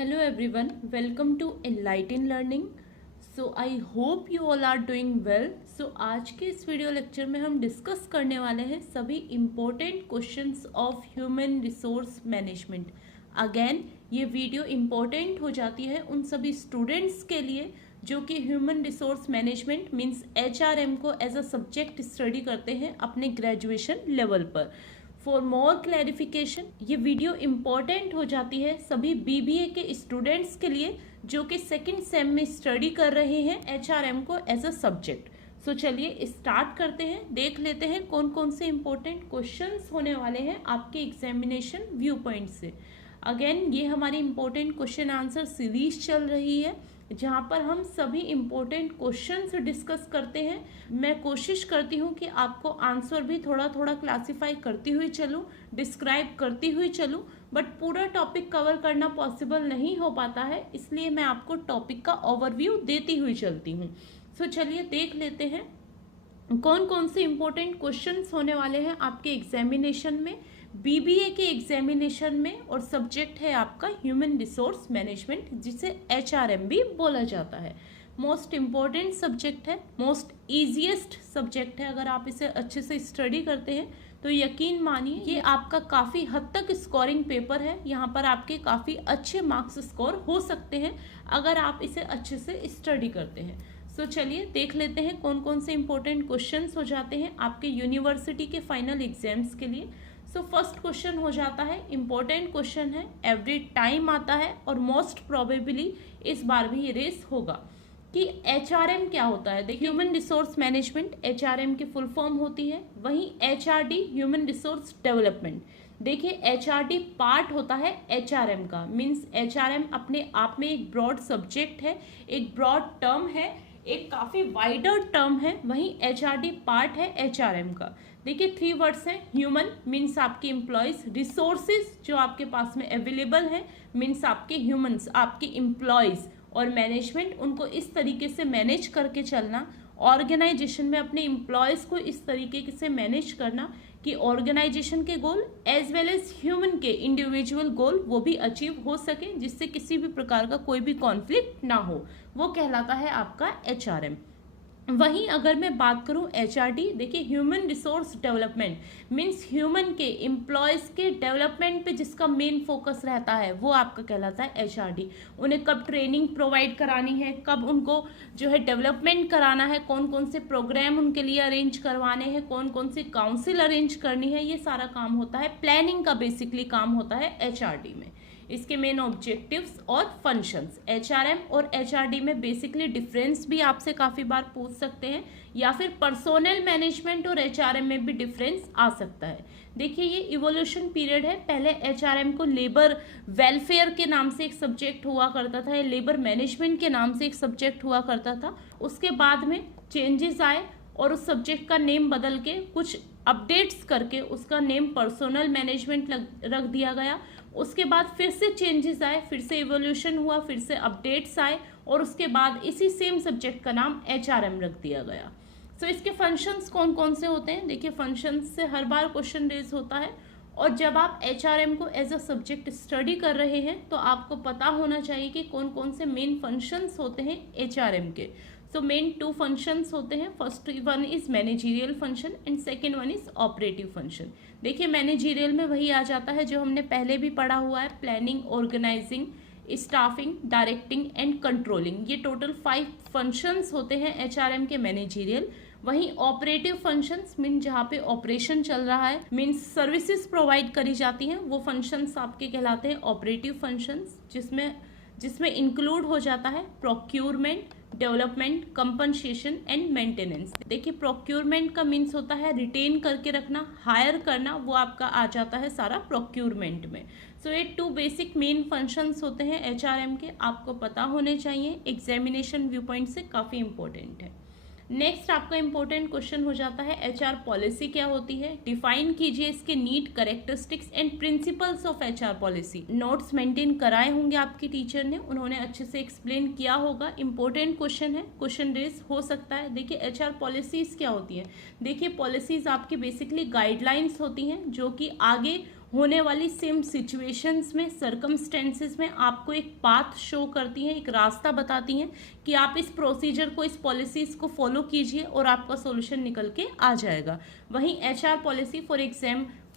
Hello everyone, welcome to Enlighten Learning. So I hope you all are doing well. So आज के इस video lecture में हम discuss करने वाले हैं सभी important questions of human resource management. Again ये वीडियो इम्पोर्टेंट हो जाती है उन सभी स्टूडेंट्स के लिए जो कि human resource management means HRM को एज अ सब्जेक्ट स्टडी करते हैं अपने ग्रेजुएशन लेवल पर। फॉर मोर क्लैरिफिकेशन ये वीडियो इम्पॉर्टेंट हो जाती है सभी BBA के स्टूडेंट्स के लिए जो कि सेकेंड सेम में स्टडी कर रहे हैं HRM को एज अ सब्जेक्ट। सो चलिए स्टार्ट करते हैं, देख लेते हैं कौन कौन से इम्पोर्टेंट क्वेश्चंस होने वाले हैं आपके एग्जामिनेशन व्यू पॉइंट से। अगेन ये हमारी इम्पोर्टेंट क्वेश्चन आंसर सीरीज चल रही है जहाँ पर हम सभी इम्पोर्टेंट क्वेश्चंस डिस्कस करते हैं। मैं कोशिश करती हूँ कि आपको आंसर भी थोड़ा थोड़ा क्लासिफाई करती हुई चलूँ, डिस्क्राइब करती हुई चलूँ, बट पूरा टॉपिक कवर करना पॉसिबल नहीं हो पाता है, इसलिए मैं आपको टॉपिक का ओवरव्यू देती हुई चलती हूँ। सो चलिए देख लेते हैं कौन कौन से इम्पोर्टेंट क्वेश्चंस होने वाले हैं आपके एग्जामिनेशन में, BBA के एग्जामिनेशन में, और सब्जेक्ट है आपका ह्यूमन रिसोर्स मैनेजमेंट जिसे HRM भी बोला जाता है। मोस्ट इम्पॉर्टेंट सब्जेक्ट है, मोस्ट ईजीएस्ट सब्जेक्ट है। अगर आप इसे अच्छे से स्टडी करते हैं तो यकीन मानिए ये आपका काफ़ी हद तक स्कोरिंग पेपर है। यहाँ पर आपके काफ़ी अच्छे मार्क्स स्कोर हो सकते हैं अगर आप इसे अच्छे से स्टडी करते हैं। सो चलिए देख लेते हैं कौन कौन से इम्पोर्टेंट क्वेश्चंस हो जाते हैं आपके यूनिवर्सिटी के फाइनल एग्जाम्स के लिए। सो फर्स्ट क्वेश्चन हो जाता है, इम्पोर्टेंट क्वेश्चन है, एवरी टाइम आता है और मोस्ट प्रोबेबली इस बार भी ये रेस होगा कि HRM क्या होता है। देखिए ह्यूमन रिसोर्स मैनेजमेंट HRM की फुल फॉर्म होती है, वहीं HRD ह्यूमन रिसोर्स डेवलपमेंट। देखिए HRD पार्ट होता है HRM का, मीन्स HRM अपने आप में एक ब्रॉड सब्जेक्ट है, एक ब्रॉड टर्म है, एक काफ़ी वाइडर टर्म है, वहीं HRD पार्ट है HRM का। देखिए 3 वर्ड्स हैं, ह्यूमन मीन्स आपके एम्प्लॉयज़, रिसोर्सेज जो आपके पास में अवेलेबल है मीन्स आपके ह्यूमंस, आपके एम्प्लॉयज़, और मैनेजमेंट उनको इस तरीके से मैनेज करके चलना, ऑर्गेनाइजेशन में अपने एम्प्लॉयज़ को इस तरीके से मैनेज करना कि ऑर्गेनाइजेशन के goal as well as human के इंडिविजुअल गोल वो भी अचीव हो सके, जिससे किसी भी प्रकार का कोई भी कॉन्फ्लिक्ट ना हो, वो कहलाता है आपका HRM। वहीं अगर मैं बात करूं HRD, देखिए human resource development means human के एम्प्लॉयज़ के डेवलपमेंट पे जिसका मेन फोकस रहता है वो आपका कहलाता है HRD। उन्हें कब ट्रेनिंग प्रोवाइड करानी है, कब उनको जो है डेवलपमेंट कराना है, कौन कौन से प्रोग्राम उनके लिए अरेंज करवाने हैं, कौन कौन सी काउंसिल अरेंज करनी है, ये सारा काम होता है, प्लानिंग का बेसिकली काम होता है HRD में। इसके मेन ऑब्जेक्टिव्स और फंक्शंस, HRM और HRD में बेसिकली डिफरेंस भी आपसे काफ़ी बार पूछ सकते हैं, या फिर पर्सोनल मैनेजमेंट और HRM में भी डिफरेंस आ सकता है। देखिए ये इवोल्यूशन पीरियड है, पहले HRM को लेबर वेलफेयर के नाम से एक सब्जेक्ट हुआ करता था, या लेबर मैनेजमेंट के नाम से एक सब्जेक्ट हुआ करता था। उसके बाद में चेंजेस आए और उस सब्जेक्ट का नेम बदल के कुछ अपडेट्स करके उसका नेम पर्सोनल मैनेजमेंट रख दिया गया। उसके बाद फिर से चेंजेस आए, फिर से इवोल्यूशन हुआ, फिर से अपडेट्स आए, और उसके बाद इसी सेम सब्जेक्ट का नाम HRM रख दिया गया। सो इसके फंक्शंस कौन कौन से होते हैं, देखिए फंक्शंस से हर बार क्वेश्चन रेज होता है, और जब आप HRM को एज अ सब्जेक्ट स्टडी कर रहे हैं तो आपको पता होना चाहिए कि कौन कौन से मेन फंक्शंस होते हैं HRM के। सो मेन 2 फंक्शंस होते हैं, first one is managerial function and second one is operative function. देखिए मैनेजरियल में वही आ जाता है जो हमने पहले भी पढ़ा हुआ है, planning, organising, staffing, directing and controlling. ये टोटल 5 फंक्शंस होते हैं HRM के मैनेजरियल। वहीं ऑपरेटिव फंक्शंस मीन जहाँ पे ऑपरेशन चल रहा है, मीन्स सर्विसेज प्रोवाइड करी जाती हैं, वो फंक्शंस आपके कहलाते हैं ऑपरेटिव फंक्शंस, जिसमें इंक्लूड हो जाता है procurement, development, compensation and maintenance. देखिए प्रोक्यूरमेंट का मीन्स होता है रिटेन करके रखना, हायर करना, वो आपका आ जाता है सारा प्रोक्यूरमेंट में। सो ये 2 बेसिक मेन फंक्शंस होते हैं HRM के, आपको पता होने चाहिए, एग्जामिनेशन व्यू पॉइंट से काफ़ी इंपॉर्टेंट है। नेक्स्ट आपका इंपॉर्टेंट क्वेश्चन हो जाता है HR पॉलिसी क्या होती है, डिफाइन कीजिए इसके need, characteristics and principles of HR policy. Notes maintain कराए होंगे आपके टीचर ने, उन्होंने अच्छे से एक्सप्लेन किया होगा। इंपॉर्टेंट क्वेश्चन है, क्वेश्चन रेस हो सकता है। देखिए HR पॉलिसीज क्या होती है, देखिए पॉलिसीज आपकी बेसिकली गाइडलाइंस होती हैं जो कि आगे होने वाली सेम सिचुएशंस में, सर्कमस्टेंसेस में आपको एक पाथ शो करती हैं, एक रास्ता बताती हैं कि आप इस प्रोसीजर को, इस पॉलिसीज़ को फॉलो कीजिए और आपका सॉल्यूशन निकल के आ जाएगा। वहीं HR पॉलिसी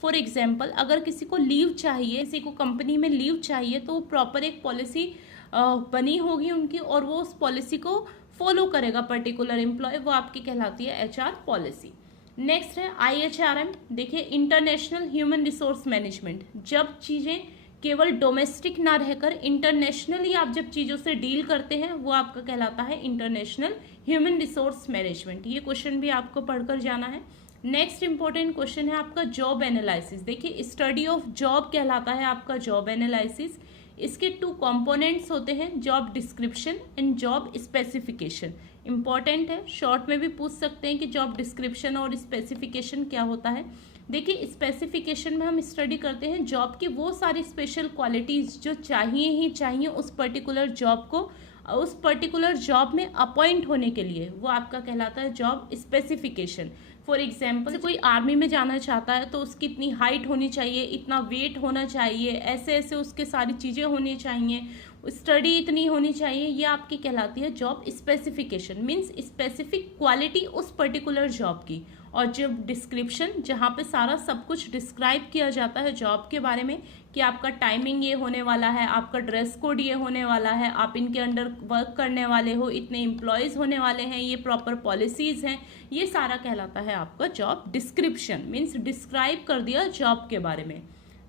फॉर एग्जाम्पल अगर किसी को लीव चाहिए, किसी को कंपनी में लीव चाहिए, तो प्रॉपर एक पॉलिसी बनी होगी उनकी और वो उस पॉलिसी को फॉलो करेगा पर्टिकुलर एम्प्लॉय, वो आपकी कहलाती है HR पॉलिसी। नेक्स्ट है IHRM। देखिए, इंटरनेशनल ह्यूमन रिसोर्स मैनेजमेंट। जब चीज़ें केवल डोमेस्टिक ना रहकर इंटरनेशनली आप जब चीज़ों से डील करते हैं, वो आपका कहलाता है इंटरनेशनल ह्यूमन रिसोर्स मैनेजमेंट। ये क्वेश्चन भी आपको पढ़कर जाना है। नेक्स्ट इंपॉर्टेंट क्वेश्चन है आपका जॉब एनालिसिस। देखिए, स्टडी ऑफ जॉब कहलाता है आपका जॉब एनालिसिस। इसके 2 कंपोनेंट्स होते हैं, job description and job specification. Important है, शॉर्ट में भी पूछ सकते हैं कि जॉब डिस्क्रिप्शन और स्पेसिफिकेशन क्या होता है। देखिए, स्पेसिफिकेशन में हम स्टडी करते हैं जॉब की वो सारी स्पेशल क्वालिटीज़ जो चाहिए ही चाहिए उस पर्टिकुलर जॉब को, उस पर्टिकुलर जॉब में अपॉइंट होने के लिए, वो आपका कहलाता है जॉब स्पेसिफिकेशन। फॉर एग्जाम्पल, कोई आर्मी में जाना चाहता है तो उसकी इतनी हाइट होनी चाहिए, इतना वेट होना चाहिए, ऐसे ऐसे उसके सारी चीज़ें होनी चाहिए, स्टडी इतनी होनी चाहिए, ये आपकी कहलाती है job specification. Means specific quality उस पर्टिकुलर जॉब की। और जब डिस्क्रिप्शन, जहाँ पे सारा सब कुछ डिस्क्राइब किया जाता है जॉब के बारे में कि आपका टाइमिंग ये होने वाला है, आपका ड्रेस कोड ये होने वाला है, आप इनके अंडर वर्क करने वाले हो, इतने एम्प्लॉयज़ होने वाले हैं, ये प्रॉपर पॉलिसीज़ हैं, ये सारा कहलाता है आपका जॉब डिस्क्रिप्शन। मीन्स डिस्क्राइब कर दिया जॉब के बारे में।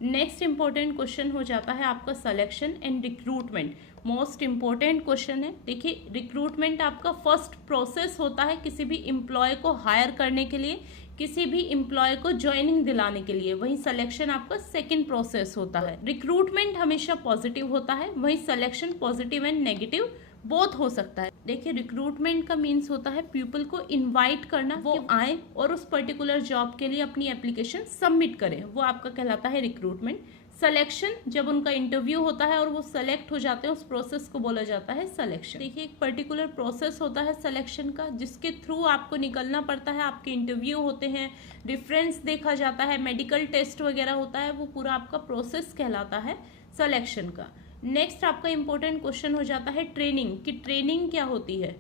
नेक्स्ट इंपॉर्टेंट क्वेश्चन हो जाता है आपका selection and recruitment. Most important question है। देखिए, रिक्रूटमेंट आपका फर्स्ट प्रोसेस होता है किसी भी एम्प्लॉय को हायर करने के लिए, किसी भी एम्प्लॉय को ज्वाइनिंग दिलाने के लिए। वहीं सिलेक्शन आपका सेकंड प्रोसेस होता है। रिक्रूटमेंट हमेशा पॉजिटिव होता है, वहीं selection positive and negative both हो सकता है। देखिए, रिक्रूटमेंट का मीन्स होता है पीपल को इनवाइट करना, वो आए और उस पर्टिकुलर जॉब के लिए अपनी एप्लीकेशन सबमिट करें, वो आपका कहलाता है रिक्रूटमेंट। सिलेक्शन, जब उनका इंटरव्यू होता है और वो सेलेक्ट हो जाते हैं, उस प्रोसेस को बोला जाता है सिलेक्शन। देखिए, एक पर्टिकुलर प्रोसेस होता है सिलेक्शन का, जिसके थ्रू आपको निकलना पड़ता है, आपके इंटरव्यू होते हैं, रेफरेंस देखा जाता है, मेडिकल टेस्ट वगैरह होता है, वो पूरा आपका प्रोसेस कहलाता है सिलेक्शन का। नेक्स्ट आपका इंपॉर्टेंट क्वेश्चन हो जाता है ट्रेनिंग, कि ट्रेनिंग क्या होती है।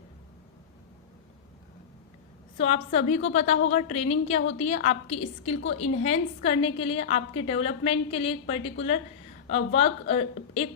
सो आप सभी को पता होगा ट्रेनिंग क्या होती है। आपकी स्किल को इन्हेंस करने के लिए, आपके डेवलपमेंट के लिए एक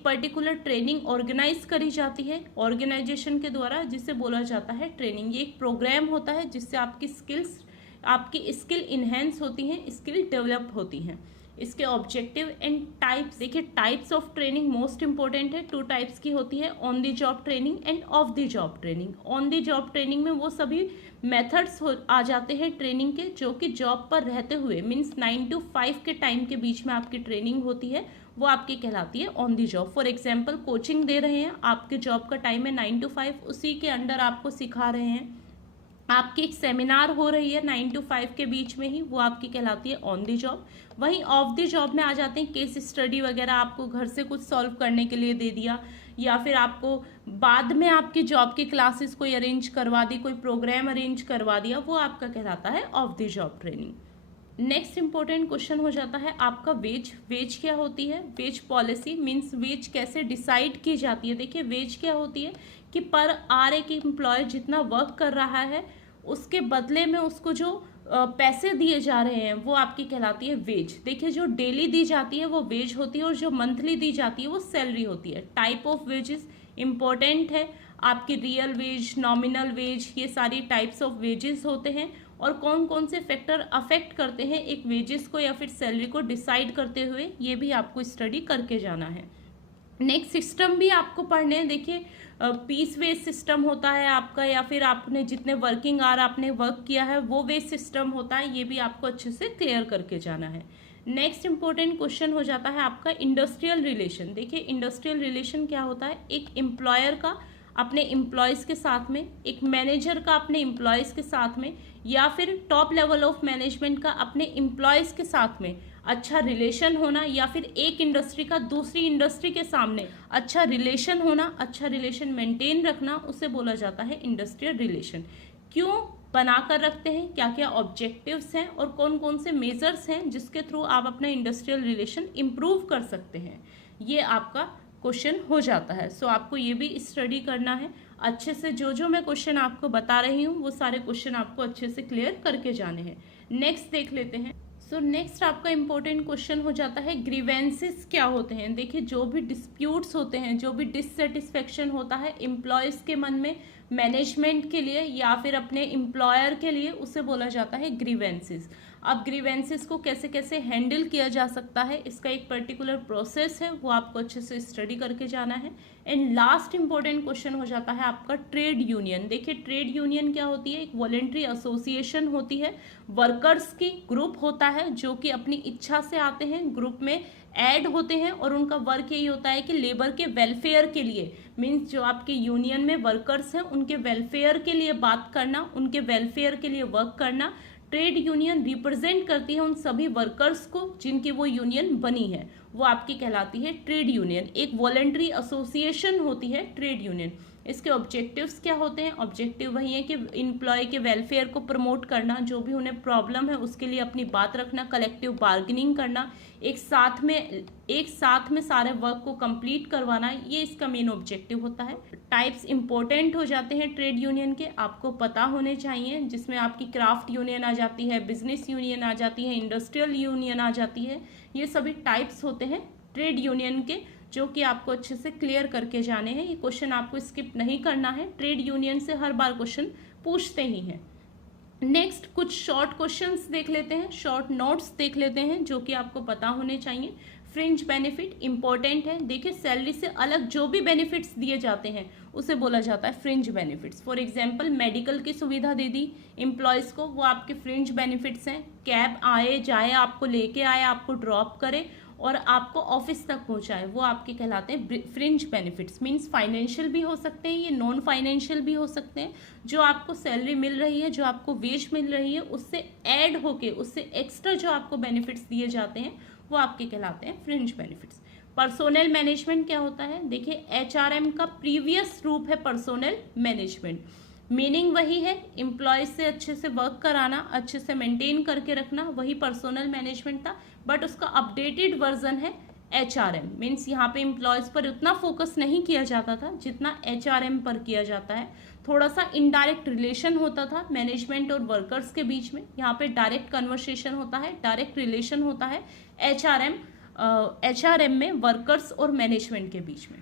पर्टिकुलर ट्रेनिंग ऑर्गेनाइज करी जाती है ऑर्गेनाइजेशन के द्वारा, जिसे बोला जाता है ट्रेनिंग। ये एक प्रोग्राम होता है जिससे आपकी स्किल इन्हेंस होती हैं, स्किल डेवलप होती हैं। इसके ऑब्जेक्टिव एंड टाइप्स। देखिए, types of training most important है। 2 टाइप्स की होती है, on the job training end of the job training. On the job training में वो सभी मेथड्स आ जाते हैं ट्रेनिंग के, जो कि जॉब पर रहते हुए, मीन्स 9 to 5 के टाइम के बीच में आपकी ट्रेनिंग होती है, वो आपकी कहलाती है on the job. For example, coaching दे रहे हैं, आपके जॉब का टाइम है 9 to 5, उसी के अंडर आपको सिखा रहे हैं। आपकी एक सेमिनार हो रही है 9 to 5 के बीच में ही, वो आपकी कहलाती है ऑन दी जॉब। वहीं ऑफ दी जॉब में आ जाते हैं केस स्टडी वगैरह, आपको घर से कुछ सॉल्व करने के लिए दे दिया, या फिर आपको बाद में आपकी जॉब की क्लासेस कोई अरेंज करवा दी, कोई प्रोग्राम अरेंज करवा दिया, वो आपका कहलाता है of the job training. Next important question हो जाता है आपका वेज। वेज क्या होती है? वेज पॉलिसी मीन्स वेज कैसे डिसाइड की जाती है। देखिए, वेज क्या होती है कि पर आर एक एम्प्लॉय जितना वर्क कर रहा है, उसके बदले में उसको जो पैसे दिए जा रहे हैं, वो आपकी कहलाती है वेज। देखिए, जो डेली दी जाती है वो वेज होती है, और जो मंथली दी जाती है वो सैलरी होती है। टाइप ऑफ वेजेस इंपॉर्टेंट है आपकी, रियल वेज, नॉमिनल वेज, ये सारी टाइप्स ऑफ वेजेस होते हैं, और कौन कौन से फैक्टर अफेक्ट करते हैं एक वेजेस को या फिर सैलरी को डिसाइड करते हुए, ये भी आपको स्टडी करके जाना है। नेक्स्ट सिस्टम भी आपको पढ़ने हैं। देखिए, पीस वेज सिस्टम होता है आपका, या फिर आपने जितने वर्किंग आवर आपने वर्क किया है वो वेज सिस्टम होता है, ये भी आपको अच्छे से क्लियर करके जाना है। नेक्स्ट इंपॉर्टेंट क्वेश्चन हो जाता है आपका इंडस्ट्रियल रिलेशन। देखिए, इंडस्ट्रियल रिलेशन क्या होता है? एक एम्प्लॉयर का अपने एम्प्लॉयज़ के साथ में, एक मैनेजर का अपने एम्प्लॉयज़ के साथ में, या फिर टॉप लेवल ऑफ मैनेजमेंट का अपने एम्प्लॉयज़ के साथ में अच्छा रिलेशन होना, या फिर एक इंडस्ट्री का दूसरी इंडस्ट्री के सामने अच्छा रिलेशन होना, अच्छा रिलेशन मेंटेन रखना, उसे बोला जाता है इंडस्ट्रियल रिलेशन। क्यों बना कर रखते हैं, क्या क्या ऑब्जेक्टिव्स हैं और कौन कौन से मेजर्स हैं जिसके थ्रू आप अपना इंडस्ट्रियल रिलेशन इम्प्रूव कर सकते हैं, ये आपका क्वेश्चन हो जाता है। सो आपको ये भी स्टडी करना है अच्छे से। जो जो मैं क्वेश्चन आपको बता रही हूँ वो सारे क्वेश्चन आपको अच्छे से क्लियर करके जाने हैं। नेक्स्ट देख लेते हैं। सो नेक्स्ट आपका इंपॉर्टेंट क्वेश्चन हो जाता है ग्रीवेंसेस क्या होते हैं। देखिए, जो भी डिस्प्यूट्स होते हैं, जो भी डिससेटिस्फेक्शन होता है एम्प्लॉयज़ के मन में मैनेजमेंट के लिए या फिर अपने एम्प्लॉयर के लिए, उसे बोला जाता है ग्रीवेंसेस। अब ग्रीवेंसेस को कैसे कैसे हैंडल किया जा सकता है, इसका एक पर्टिकुलर प्रोसेस है, वो आपको अच्छे से स्टडी करके जाना है। एंड लास्ट इंपॉर्टेंट क्वेश्चन हो जाता है आपका ट्रेड यूनियन। देखिए, ट्रेड यूनियन क्या होती है? एक वॉलेंट्री एसोसिएशन होती है, वर्कर्स की ग्रुप होता है जो कि अपनी इच्छा से आते हैं, ग्रुप में ऐड होते हैं और उनका वर्क यही होता है कि लेबर के वेलफेयर के लिए, मीन्स जो आपके यूनियन में वर्कर्स हैं उनके वेलफेयर के लिए बात करना, उनके वेलफेयर के लिए वर्क करना। ट्रेड यूनियन रिप्रेजेंट करती है उन सभी वर्कर्स को जिनकी वो यूनियन बनी है, वो आपकी कहलाती है ट्रेड यूनियन। एक वॉलेंट्री एसोसिएशन होती है ट्रेड यूनियन। इसके ऑब्जेक्टिव्स क्या होते हैं? ऑब्जेक्टिव वही है कि एम्प्लॉय के वेलफेयर को प्रमोट करना, जो भी उन्हें प्रॉब्लम है उसके लिए अपनी बात रखना, कलेक्टिव बार्गेनिंग करना, एक साथ में सारे वर्क को कंप्लीट करवाना, ये इसका मेन ऑब्जेक्टिव होता है। टाइप्स इंपॉर्टेंट हो जाते हैं ट्रेड यूनियन के, आपको पता होने चाहिए, जिसमें आपकी क्राफ्ट यूनियन आ जाती है, बिजनेस यूनियन आ जाती है, इंडस्ट्रियल यूनियन आ जाती है। ये सभी टाइप्स होते हैं ट्रेड यूनियन के, जो कि आपको अच्छे से क्लियर करके जाने हैं। ये क्वेश्चन आपको स्किप नहीं करना है, ट्रेड यूनियन से हर बार क्वेश्चन पूछते ही हैं। नेक्स्ट कुछ शॉर्ट क्वेश्चंस देख लेते हैं, शॉर्ट नोट्स देख लेते हैं जो कि आपको पता होने चाहिए। फ्रिंज बेनिफिट इंपॉर्टेंट है। देखिए, सैलरी से अलग जो भी बेनिफिट्स दिए जाते हैं उसे बोला जाता है fringe benefits. For example, medical की सुविधा दे दी एम्प्लॉयज़ को, वो आपके फ्रिंज बेनिफिट्स हैं। कैब आए जाए, आपको लेके आए, आपको ड्रॉप करे और आपको ऑफिस तक पहुंचाए, वो आपके कहलाते हैं फ्रिंज बेनिफिट्स। मींस फाइनेंशियल भी हो सकते हैं, ये नॉन फाइनेंशियल भी हो सकते हैं। जो आपको सैलरी मिल रही है, जो आपको वेज मिल रही है, उससे ऐड होके, उससे एक्स्ट्रा जो आपको बेनिफिट्स दिए जाते हैं वो आपके कहलाते हैं फ्रिंज बेनिफिट्स। पर्सोनल मैनेजमेंट क्या होता है? देखिए, एचआरएम का प्रीवियस रूप है पर्सोनल मैनेजमेंट। मीनिंग वही है, एम्प्लॉयज से अच्छे से वर्क कराना, अच्छे से मेंटेन करके रखना, वही पर्सोनल मैनेजमेंट था, बट उसका अपडेटेड वर्जन है एचआरएम। मीन्स यहाँ पे एम्प्लॉयज पर उतना फोकस नहीं किया जाता था जितना एचआरएम पर किया जाता है। थोड़ा सा इनडायरेक्ट रिलेशन होता था मैनेजमेंट और वर्कर्स के बीच में, यहाँ पे डायरेक्ट कन्वर्सेशन होता है, डायरेक्ट रिलेशन होता है एचआरएम में वर्कर्स और मैनेजमेंट के बीच में।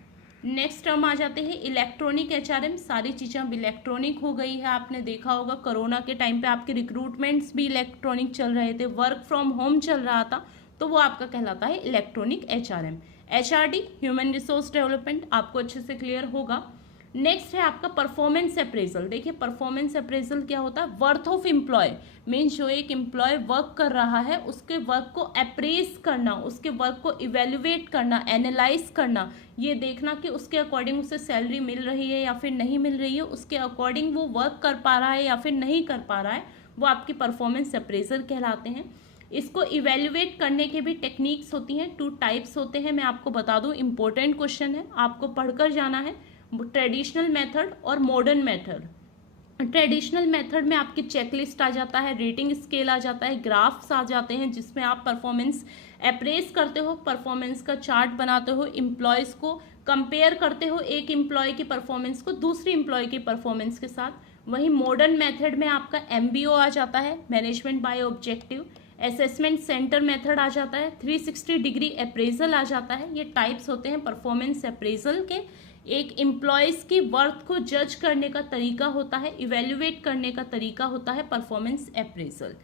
नेक्स्ट टर्म आ जाते हैं इलेक्ट्रॉनिक एचआरएम। सारी चीज़ें अब इलेक्ट्रॉनिक हो गई है, आपने देखा होगा कोरोना के टाइम पे आपके रिक्रूटमेंट्स भी इलेक्ट्रॉनिक चल रहे थे, वर्क फ्रॉम होम चल रहा था, तो वो आपका कहलाता है electronic HRM. HRD human resource development आपको अच्छे से क्लियर होगा। नेक्स्ट है आपका परफॉर्मेंस अप्रेजल। देखिए, परफॉर्मेंस अप्रेजल क्या होता है? वर्थ ऑफ एम्प्लॉय, मीन्स जो एक एम्प्लॉय वर्क कर रहा है उसके वर्क को अप्रेज करना, उसके वर्क को इवेल्युएट करना, एनालाइज करना, ये देखना कि उसके अकॉर्डिंग उसे सैलरी मिल रही है या फिर नहीं मिल रही है, उसके अकॉर्डिंग वो वर्क कर पा रहा है या फिर नहीं कर पा रहा है, वो आपकी परफॉर्मेंस अप्रेजल कहलाते हैं। इसको इवेल्युएट करने के भी टेक्निक्स होती हैं, 2 टाइप्स होते हैं। मैं आपको बता दूं, इंपॉर्टेंट क्वेश्चन है, आपको पढ़कर जाना है। ट्रेडिशनल मेथड और मॉडर्न मेथड। ट्रेडिशनल मेथड में आपकी चेकलिस्ट आ जाता है, रेटिंग स्केल आ जाता है, ग्राफ्स आ जाते हैं जिसमें आप परफॉर्मेंस अप्रेस करते हो, परफॉर्मेंस का चार्ट बनाते हो, एम्प्लॉयज़ को कंपेयर करते हो, एक एम्प्लॉय की परफॉर्मेंस को दूसरी एम्प्लॉय की परफॉर्मेंस के साथ। वहीं मॉडर्न मेथड में आपका MBO आ जाता है, management by objective, assessment centre method आ जाता है, 360 डिग्री अप्रेजल आ जाता है। ये टाइप्स होते हैं परफॉर्मेंस अप्रेजल के। एक एम्प्लॉयज़ की वर्थ को जज करने का तरीका होता है, इवेल्युएट करने का तरीका होता है परफॉर्मेंस अप्रेजल।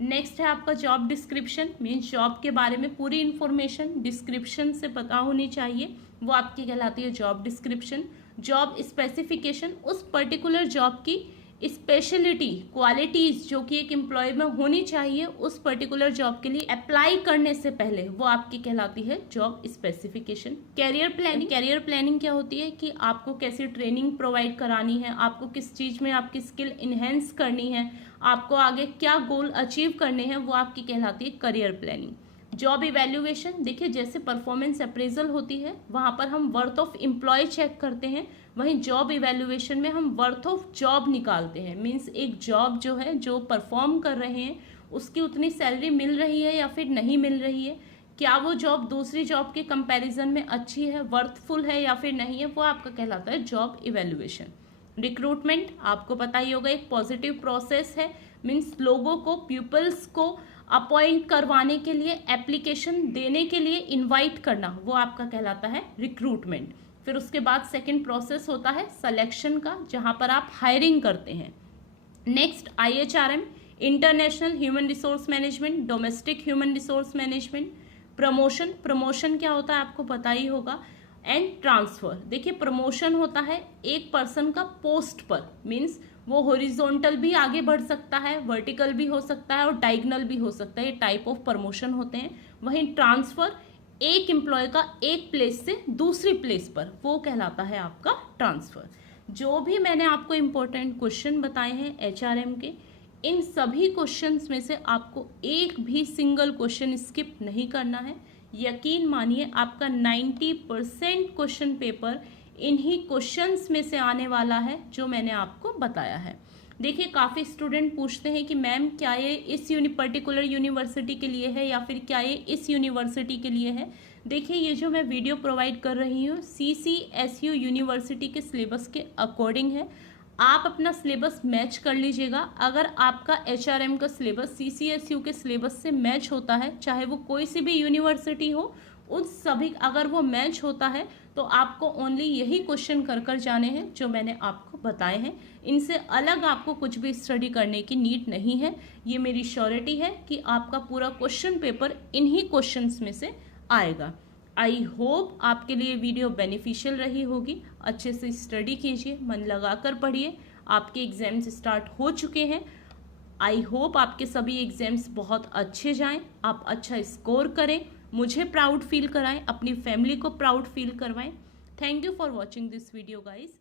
नेक्स्ट है आपका जॉब डिस्क्रिप्शन, मीन्स जॉब के बारे में पूरी इन्फॉर्मेशन डिस्क्रिप्शन से पता होनी चाहिए, वो आपकी कहलाती है जॉब डिस्क्रिप्शन। जॉब स्पेसिफिकेशन, उस पर्टिकुलर जॉब की स्पेशलिटी, क्वालिटीज़ जो कि एक एम्प्लॉय में होनी चाहिए उस पर्टिकुलर जॉब के लिए अप्लाई करने से पहले, वो आपकी कहलाती है job specification. Career planning, career planning क्या होती है कि आपको कैसी ट्रेनिंग प्रोवाइड करानी है, आपको किस चीज़ में आपकी स्किल इन्हेंस करनी है, आपको आगे क्या गोल अचीव करने हैं, वो आपकी कहलाती है करियर प्लानिंग। जॉब इवैल्यूएशन, देखिए जैसे परफॉर्मेंस अप्रेजल होती है वहाँ पर हम वर्थ ऑफ एम्प्लॉय चेक करते हैं, वहीं जॉब इवैल्यूएशन में हम वर्थ ऑफ जॉब निकालते हैं। मीन्स एक जॉब जो है, जो परफॉर्म कर रहे हैं उसकी उतनी सैलरी मिल रही है या फिर नहीं मिल रही है, क्या वो जॉब दूसरी जॉब के कंपैरिजन में अच्छी है, वर्थफुल है या फिर नहीं है, वो आपका कहलाता है जॉब इवैल्यूएशन। रिक्रूटमेंट आपको पता ही होगा एक पॉजिटिव प्रोसेस है। मीन्स लोगों को, पीपल्स को अपॉइंट करवाने के लिए, एप्लीकेशन देने के लिए इनवाइट करना, वो आपका कहलाता है रिक्रूटमेंट। फिर उसके बाद सेकंड प्रोसेस होता है सिलेक्शन का, जहां पर आप हायरिंग करते हैं। Next IHRM, international human resource management, domestic human resource management. Promotion, promotion क्या होता है आपको पता ही होगा। एंड ट्रांसफर, देखिए प्रमोशन होता है एक पर्सन का पोस्ट पर, मीन्स वो हॉरिजॉन्टल भी आगे बढ़ सकता है, वर्टिकल भी हो सकता है और डायगोनल भी हो सकता है, ये टाइप ऑफ प्रमोशन होते हैं। वहीं ट्रांसफर एक एम्प्लॉय का एक प्लेस से दूसरी प्लेस पर, वो कहलाता है आपका ट्रांसफर। जो भी मैंने आपको इम्पोर्टेंट क्वेश्चन बताए हैं HRM के, इन सभी क्वेश्चंस में से आपको एक भी सिंगल क्वेश्चन स्किप नहीं करना है। यकीन मानिए आपका 90% क्वेश्चन पेपर इन्हीं क्वेश्चंस में से आने वाला है जो मैंने आपको बताया है। देखिए काफ़ी स्टूडेंट पूछते हैं कि मैम क्या ये इस पर्टिकुलर यूनिवर्सिटी के लिए है या फिर क्या ये इस यूनिवर्सिटी के लिए है। देखिए ये जो मैं वीडियो प्रोवाइड कर रही हूँ CCSU यूनिवर्सिटी के सिलेबस के अकॉर्डिंग है। आप अपना सिलेबस मैच कर लीजिएगा। अगर आपका HRM का सिलेबस CCSU के सिलेबस से मैच होता है, चाहे वो कोई सी भी यूनिवर्सिटी हो, उन सभी अगर वो मैच होता है तो आपको ओनली यही क्वेश्चन कर कर जाने हैं जो मैंने आपको बताए हैं। इनसे अलग आपको कुछ भी स्टडी करने की नीड नहीं है। ये मेरी श्योरिटी है कि आपका पूरा क्वेश्चन पेपर इन्हीं क्वेश्चंस में से आएगा। आई होप आपके लिए वीडियो बेनिफिशियल रही होगी। अच्छे से स्टडी कीजिए, मन लगाकर पढ़िए। आपके एग्जाम्स स्टार्ट हो चुके हैं। आई होप आपके सभी एग्जाम्स बहुत अच्छे जाएं, आप अच्छा स्कोर करें, मुझे प्राउड फील कराएं, अपनी फैमिली को प्राउड फील करवाएं। Thank you for watching this video guys.